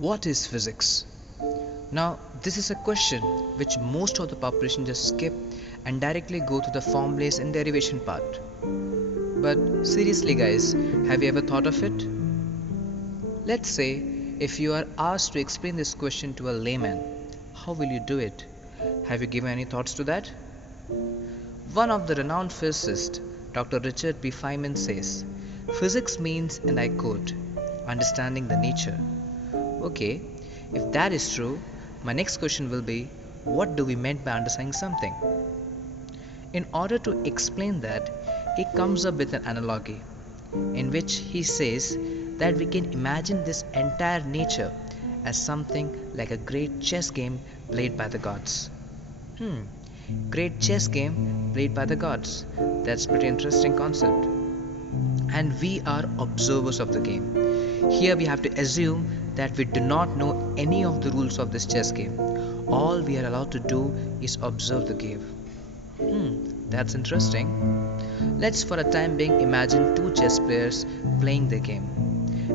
What is physics? Now, this is a question which most of the population just skip and directly go to the formulas and derivation part. But seriously, guys, have you ever thought of it? Let's say if you are asked to explain this question to a layman, how will you do it? Have you given any thoughts to that? One of the renowned physicists, Dr. Richard B. Feynman, says, "Physics means, and I quote, understanding the nature." Okay, if that is true, my next question will be, what do we mean by understanding something? In order to explain that, he comes up with an analogy in which he says that we can imagine this entire nature as something like a great chess game played by the gods. Hmm, great chess game played by the gods. That's pretty interesting concept. And we are observers of the game. Here we have to assume that we do not know any of the rules of this chess game. All we are allowed to do is observe the game. That's interesting. Let's for a time being imagine two chess players playing the game,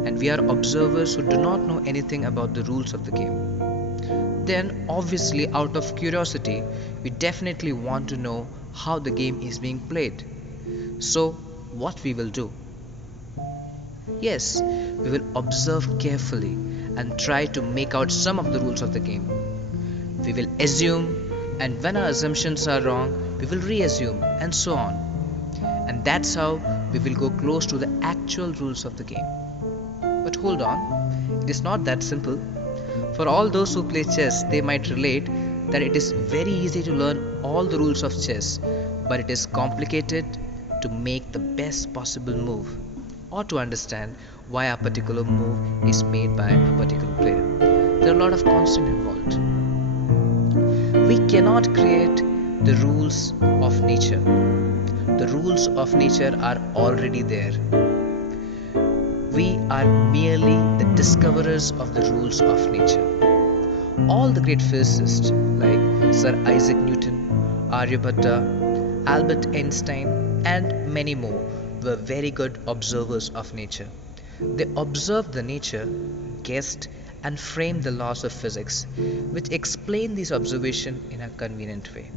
and we are observers who do not know anything about the rules of the game. Then, obviously, out of curiosity, we definitely want to know how the game is being played. So, what we will do? Yes, we will observe carefully and try to make out some of the rules of the game. We will assume, and when our assumptions are wrong, we will reassume, and so on. And that's how we will go close to the actual rules of the game. But hold on, it is not that simple. For all those who play chess, they might relate that it is very easy to learn all the rules of chess, but it is complicated to make the best possible move, or to understand why a particular move is made by a particular player. There are a lot of constants involved. We cannot create the rules of nature. The rules of nature are already there. We are merely the discoverers of the rules of nature. All the great physicists like Sir Isaac Newton, Aryabhatta, Albert Einstein, and many more were very good observers of nature. They observed the nature, guessed, and framed the laws of physics, which explain these observations in a convenient way.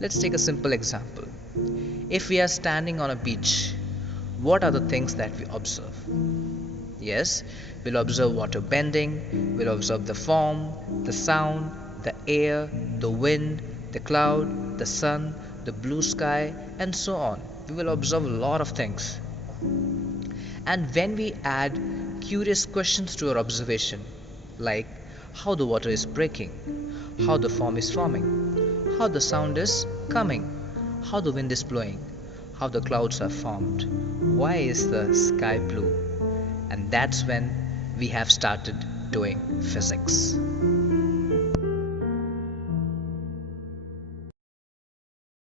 Let's take a simple example. If we are standing on a beach, what are the things that we observe? Yes, we'll observe water bending, we'll observe the form, the sound, the air, the wind, the cloud, the sun, the blue sky, and so on. We will observe a lot of things. And when we add curious questions to our observation, like how the water is breaking, how the form is forming, how the sound is coming, how the wind is blowing, how the clouds are formed, why is the sky blue, and that's when we have started doing physics.